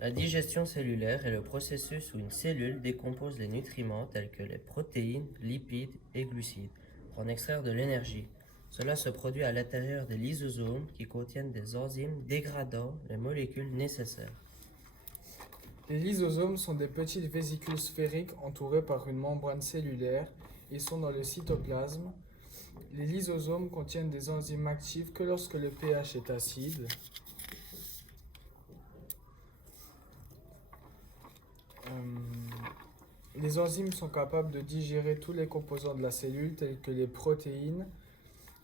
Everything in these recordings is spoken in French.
La digestion cellulaire est le processus où une cellule décompose les nutriments tels que les protéines, lipides et glucides pour en extraire de l'énergie. Cela se produit à l'intérieur des lysosomes qui contiennent des enzymes dégradant les molécules nécessaires. Les lysosomes sont des petites vésicules sphériques entourées par une membrane cellulaire. Ils sont dans le cytoplasme. Les lysosomes contiennent des enzymes actives que lorsque le pH est acide. Les enzymes sont capables de digérer tous les composants de la cellule tels que les protéines,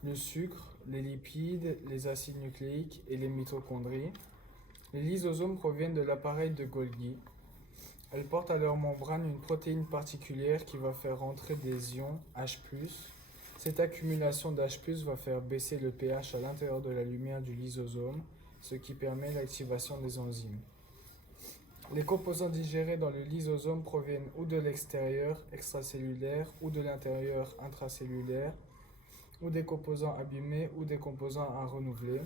le sucre, les lipides, les acides nucléiques et les mitochondries. Les lysosomes proviennent de l'appareil de Golgi. Elles portent à leur membrane une protéine particulière qui va faire rentrer des ions H+. Cette accumulation d'H+, va faire baisser le pH à l'intérieur de la lumière du lysosome, ce qui permet l'activation des enzymes. Les composants digérés dans le lysosome proviennent ou de l'extérieur extracellulaire ou de l'intérieur intracellulaire, ou des composants abîmés ou des composants à renouveler.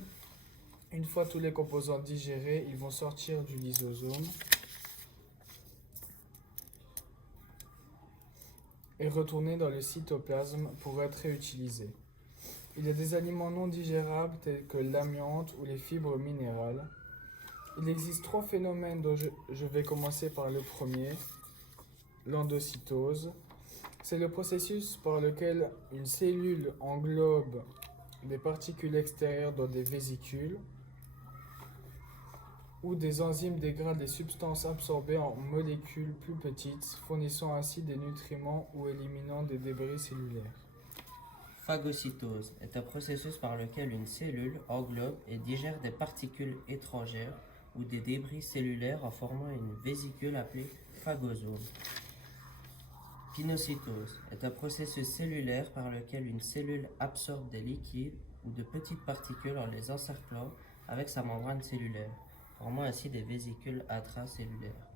Une fois tous les composants digérés, ils vont sortir du lysosome et retourner dans le cytoplasme pour être réutilisés. Il y a des aliments non digérables tels que l'amiante ou les fibres minérales. Il existe 3 phénomènes dont je vais commencer par le premier, l'endocytose. C'est le processus par lequel une cellule englobe des particules extérieures dans des vésicules où des enzymes dégradent les substances absorbées en molécules plus petites, fournissant ainsi des nutriments ou éliminant des débris cellulaires. Phagocytose est un processus par lequel une cellule englobe et digère des particules étrangères ou des débris cellulaires en formant une vésicule appelée phagosome. Pinocytose est un processus cellulaire par lequel une cellule absorbe des liquides ou de petites particules en les encerclant avec sa membrane cellulaire, formant ainsi des vésicules intracellulaires.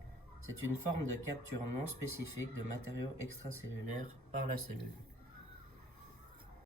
C'est une forme de capture non spécifique de matériaux extracellulaires par la cellule.